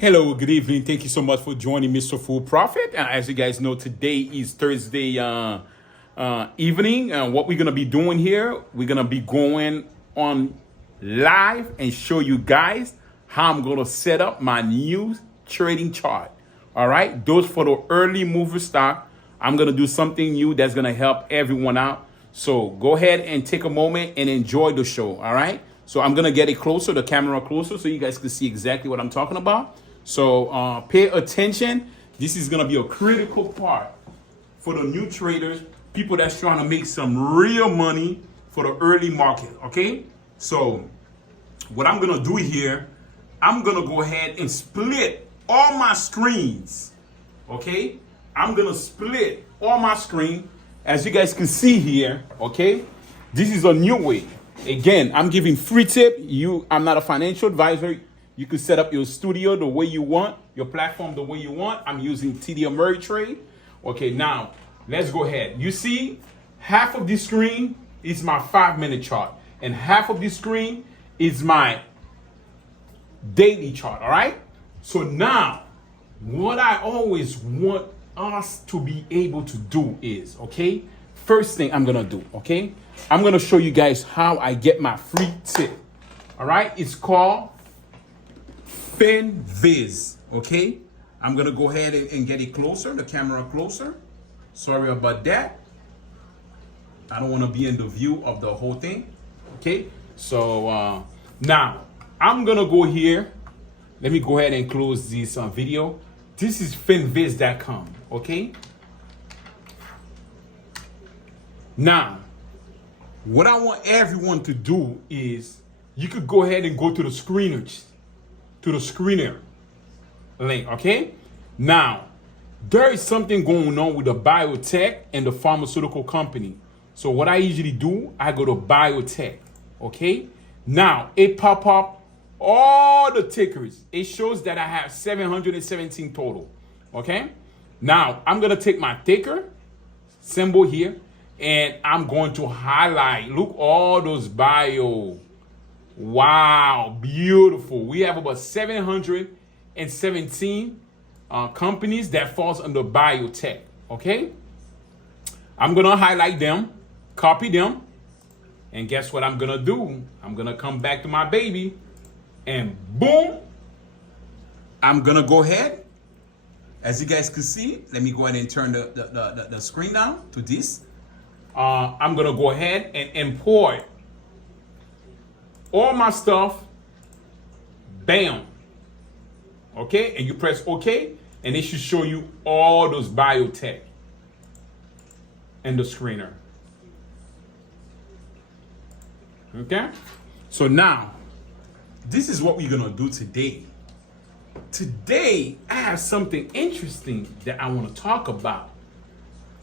Hello, good evening. Thank you so much for joining Mr. Full Profit. As you guys know, today is Thursday evening. What we're gonna be doing here, we're gonna be going on live and show you guys how I'm gonna set up my new trading chart. All right, those for the early mover stock. I'm gonna do something new that's gonna help everyone out. So go ahead and take a moment and enjoy the show. All right. So I'm gonna get it closer, the camera closer, so you guys can see exactly what I'm talking about. So pay attention. This is gonna be a critical part for the new traders, people that's trying to make some real money for the early market. Okay. So what I'm gonna do here, I'm gonna go ahead and split all my screens. Okay. I'm gonna split all my screen, as you guys can see here. Okay. This is a new way. Again, I'm giving free tip. I'm not a financial advisor. You can set up your studio the way you want, your platform the way you want. I'm using TD Ameritrade. Okay, now let's go ahead. You see, half of this screen is my 5-minute chart, and half of this screen is my daily chart. All right. So now, what I always want us to be able to do is, okay, first thing I'm gonna do, okay, I'm gonna show you guys how I get my free tip. All right, it's called FinViz. Okay, I'm gonna go ahead and get it closer, the camera closer. Sorry about that. I don't want to be in the view of the whole thing. Okay, so now I'm gonna go here. Let me go ahead and close this video. This is finviz.com. Okay, now what I want everyone to do is, you could go ahead and go to the screener link. Okay, now there is something going on with the biotech and the pharmaceutical company. So what I usually do, I go to biotech. Okay, now it pop up all the tickers. It shows that I have 717 total. Okay, now I'm gonna take my ticker symbol here and I'm going to highlight. Look, all those bio. Wow, beautiful. We have about 717 companies that falls under biotech. Okay, I'm gonna highlight them, copy them, and guess what I'm gonna do? I'm gonna come back to my baby, and boom, I'm gonna go ahead. As you guys can see, let me go ahead and turn the screen down to this. I'm gonna go ahead and import all my stuff. Bam. Okay, and you press OK, and it should show you all those biotech in the screener. Okay, so now this is what we're gonna do today. Today, I have something interesting that I want to talk about.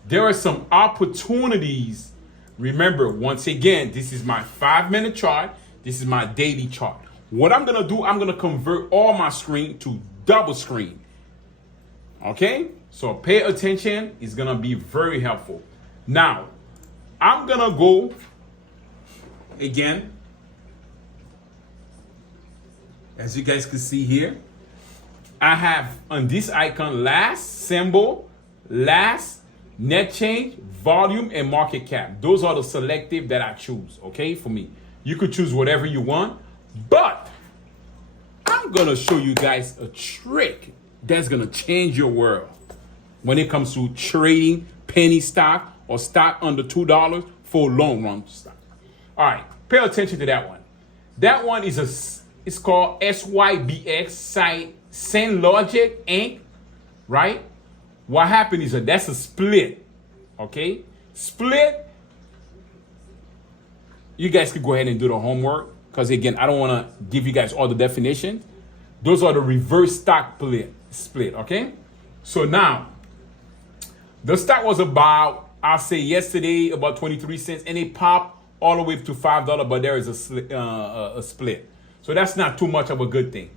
There are some opportunities. Remember, once again, this is my 5-minute chart. This is my daily chart. What I'm going to do, I'm going to convert all my screen to double screen. Okay? So pay attention. It's going to be very helpful. Now, I'm going to go again. As you guys can see here, I have on this icon last symbol, last, net change, volume, and market cap. Those are the selective that I choose, okay, for me. You could choose whatever you want, but I'm gonna show you guys a trick that's gonna change your world when it comes to trading penny stock or stock under $2 for long run stock. All right, pay attention to that one. That one is it's called SYBX site SendLogic Inc. Right? What happened is that's a split. Okay? Split. You guys could go ahead and do the homework, because again, I don't want to give you guys all the definitions. Those are the reverse stock split. Okay? So now, the stock was about, I'll say yesterday, about 23 cents, and it popped all the way to $5, but there is a split. So that's not too much of a good thing.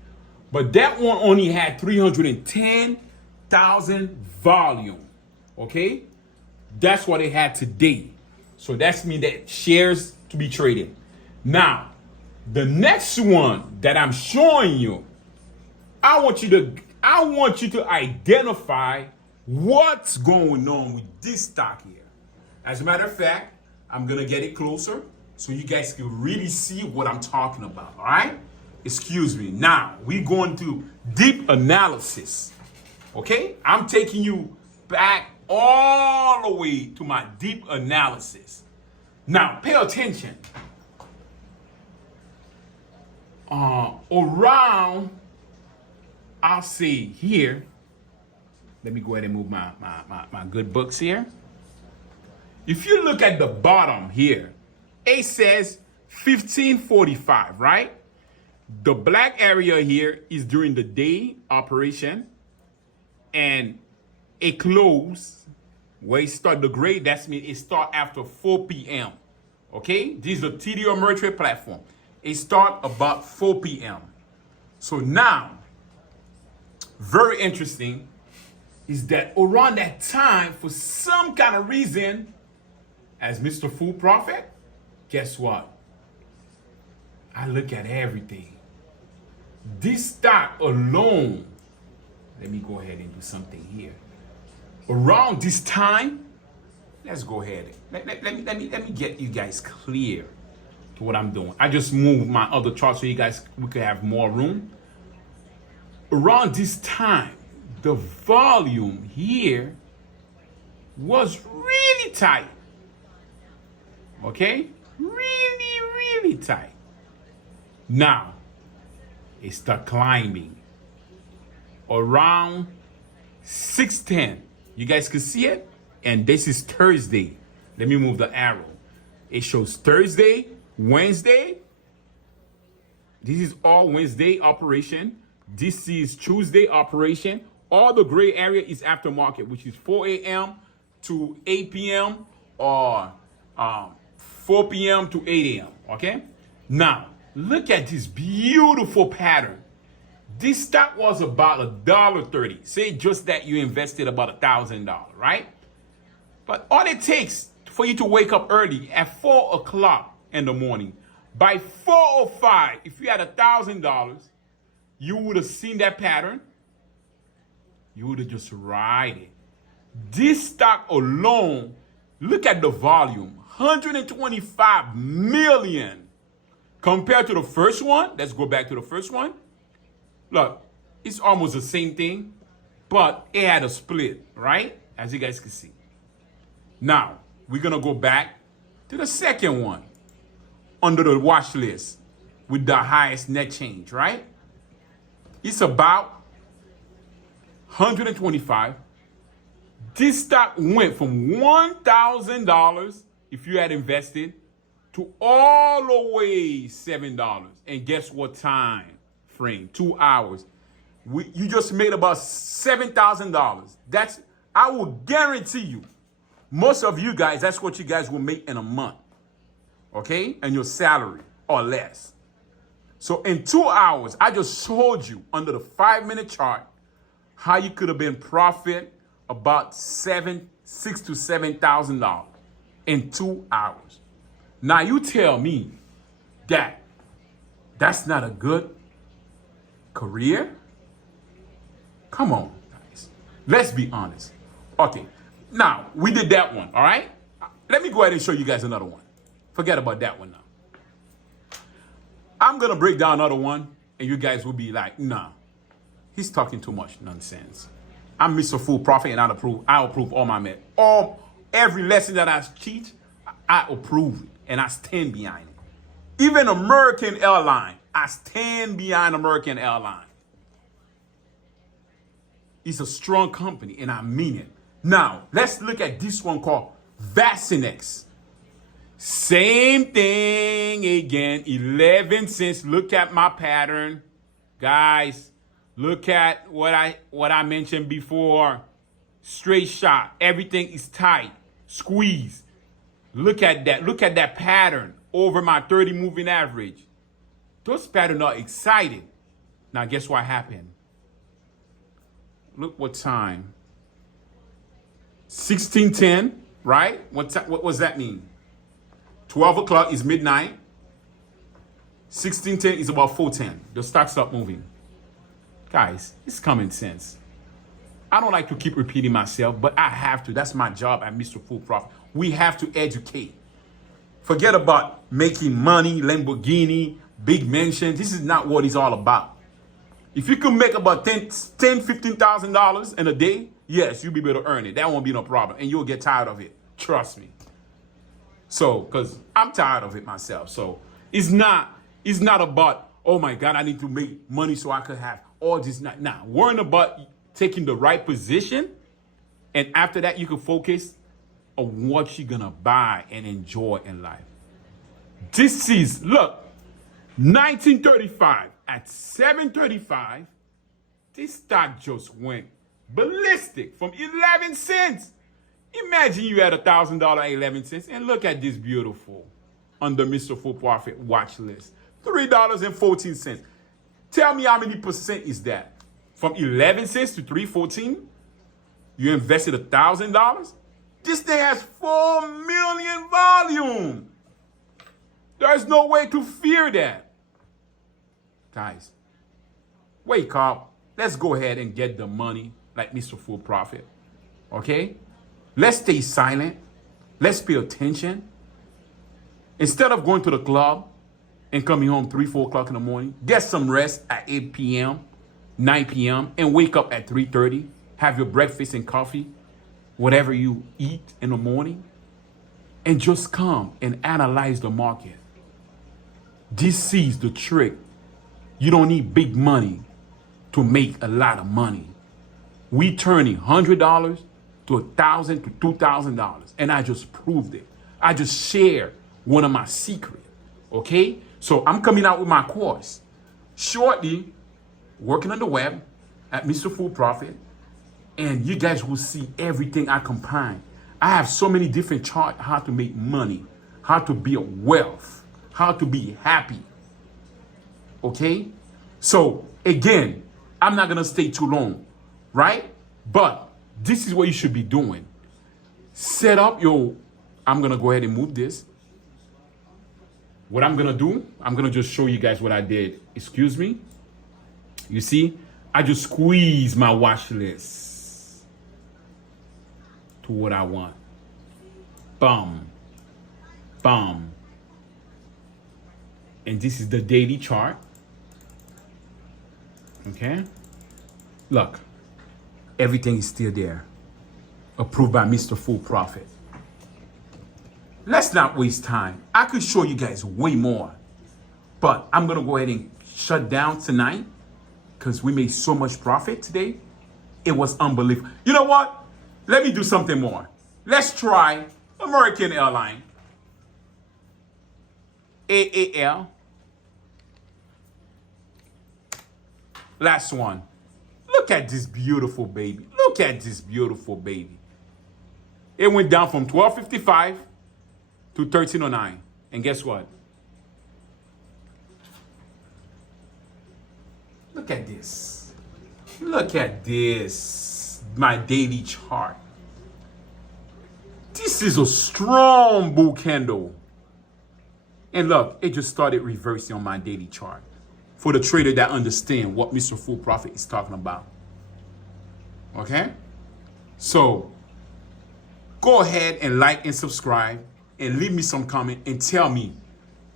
But that one only had 310,000 volume. Okay? That's what it had today. So that's mean that shares to be traded. Now, the next one that I'm showing you I want you to identify what's going on with this stock here. As a matter of fact, I'm gonna get it closer so you guys can really see what I'm talking about. All right? Excuse me. Now we're going to deep analysis. Okay? I'm taking you back all the way to my deep analysis. Now pay attention. Around, I'll say here, let me go ahead and move my good books here. If you look at the bottom here, it says 1545, right? The black area here is during the day operation, and it close where it start the gray. That means it start after 4 p.m. Okay, this is a TD Ameritrade platform. It start about 4 p.m. So now, very interesting is that around that time, for some kind of reason, as Mr. Full Profit, guess what? I look at everything. This stock alone, let me go ahead and do something here. Around this time, let's go ahead. Let me get you guys clear to what I'm doing. I just moved my other chart so you guys we could have more room. Around this time, the volume here was really tight. Okay? Really tight. Now, it started climbing around 6:10. You guys can see it? And this is Thursday. Let me move the arrow. It shows Thursday, Wednesday. This is all Wednesday operation. This is Tuesday operation. All the gray area is aftermarket, which is 4 a.m. to 8 p.m. or 4 p.m. to 8 a.m. Okay? Now, look at this beautiful pattern. This stock was about $1.30. Say just that you invested about $1,000, right? But all it takes for you to wake up early at 4 o'clock in the morning, by 4:05, if you had $1,000, you would have seen that pattern. You would have just ride it. This stock alone, look at the volume, 125 million. Compared to the first one, let's go back to the first one. Look, it's almost the same thing, but it had a split, right? As you guys can see. Now, we're going to go back to the second one under the watch list with the highest net change, right? It's about 125. This stock went from $1,000 if you had invested to all the way $7. And guess what time frame? 2 hours. You just made about $7,000. That's, I will guarantee you, most of you guys, that's what you guys will make in a month. Okay? And your salary or less. So in 2 hours, I just showed you under the 5-minute chart how you could have been profit about $6,000 to $7,000 in 2 hours. Now you tell me that that's not a good career? Come on, guys. Let's be honest. Okay, now we did that one, all right? Let me go ahead and show you guys another one. Forget about that one now. I'm going to break down another one, and you guys will be like, nah, he's talking too much nonsense. I'm Mr. Full Profit, and I approve all my every lesson that I teach, I approve it, and I stand behind it. Even American Airlines, I stand behind American Airlines. It's a strong company, and I mean it. Now, let's look at this one called Vacinex. Same thing again, 11 cents. Look at my pattern. Guys, look at what I mentioned before. Straight shot. Everything is tight. Squeeze. Look at that. Look at that pattern over my 30 moving average. Those patterns are excited. Now, guess what happened? Look what time. 16:10, right? What does that mean? 12 o'clock is midnight. 16:10 is about 4:10. The stock stopped moving. Guys, it's common sense. I don't like to keep repeating myself, but I have to. That's my job at Mr. Full Profit. We have to educate. Forget about making money, Lamborghini, big mansion. This is not what it's all about. If you can make about $15,000 in a day, yes, you'll be able to earn it. That won't be no problem. And you'll get tired of it. Trust me. So, because I'm tired of it myself. So it's not about, oh my God, I need to make money so I could have all this. Nah, worrying about taking the right position. And after that, you can focus on what you're going to buy and enjoy in life. This is, look, 1935 at 7:35, this stock just went ballistic from 11 cents. Imagine you had $1,000 at 11 cents, and look at this beautiful under Mr. Full Profit watch list, $3.14. Tell me how many percent is that? From 11 cents to 3.14, you invested $1,000. This thing has 4 million volume. There's no way to fear that. Guys, wake up. Let's go ahead and get the money like Mr. Full Profit. Okay? Let's stay silent. Let's pay attention. Instead of going to the club and coming home 3, 4 o'clock in the morning, get some rest at 8 p.m., 9 p.m., and wake up at 3:30. Have your breakfast and coffee, whatever you eat in the morning, and just come and analyze the market. This is the trick. You don't need big money to make a lot of money. We turning $100 to $1,000 to $2,000, and I just proved it. I just shared one of my secrets. Okay, so I'm coming out with my course shortly, working on the web at Mr. Full Profit, and you guys will see everything I combine. I have so many different charts: how to make money, how to build wealth, how to be happy. Okay, so again, I'm not gonna stay too long, right? But this is what you should be doing. Set up your, I'm gonna go ahead and move this. What I'm gonna do, I'm gonna just show you guys what I did. Excuse me. You see, I just squeeze my watch list to what I want. Bum, bum. And this is the daily chart. Okay, look, everything is still there. Approved by Mr. Full Profit. Let's not waste time. I could show you guys way more, but I'm gonna go ahead and shut down tonight because we made so much profit today. It was unbelievable. You know what? Let me do something more. Let's try American Airlines. AAL. Last one. Look at this beautiful baby. Look at this beautiful baby. It went down from 12.55 to 13.09. And guess what? Look at this. Look at this. My daily chart. This is a strong bull candle. And look, it just started reversing on my daily chart. For the trader that understand what Mr. Full Profit is talking about. Okay? So, go ahead and like and subscribe and leave me some comment and tell me,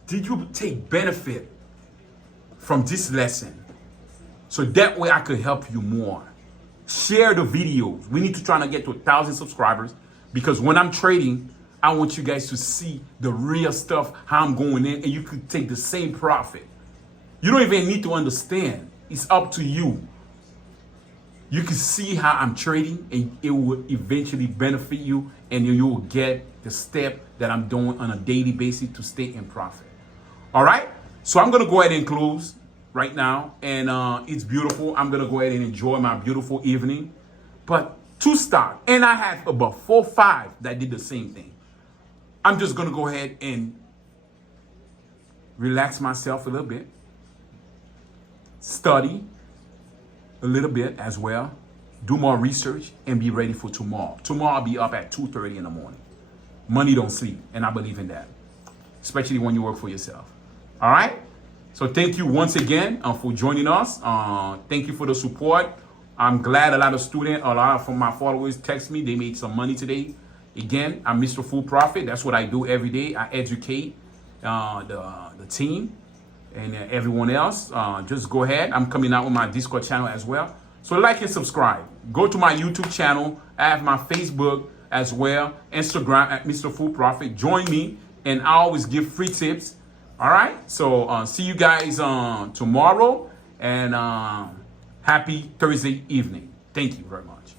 did you take benefit from this lesson? So that way I could help you more. Share the videos. We need to try to get to 1,000 subscribers because when I'm trading, I want you guys to see the real stuff, how I'm going in, and you could take the same profit. You don't even need to understand. It's up to you. You can see how I'm trading and it will eventually benefit you and you will get the step that I'm doing on a daily basis to stay in profit. All right? So I'm going to go ahead and close right now. And it's beautiful. I'm going to go ahead and enjoy my beautiful evening. But 2 stock. And I have about 4 or 5 that did the same thing. I'm just going to go ahead and relax myself a little bit. Study a little bit as well. Do more research and be ready for tomorrow. Tomorrow I'll be up at 2:30 in the morning. Money don't sleep, and I believe in that. Especially when you work for yourself. All right? So thank you once again for joining us. Thank you for the support. I'm glad a lot of students, a lot of my followers text me. They made some money today. Again, I'm Mr. Full Profit. That's what I do every day. I educate the team and everyone else. Just go ahead. I'm coming out with my Discord channel as well. So like and subscribe. Go to my YouTube channel. I have my Facebook as well. Instagram at Mr. Full Profit. Join me, and I always give free tips. All right. So see you guys tomorrow, and happy Thursday evening. Thank you very much.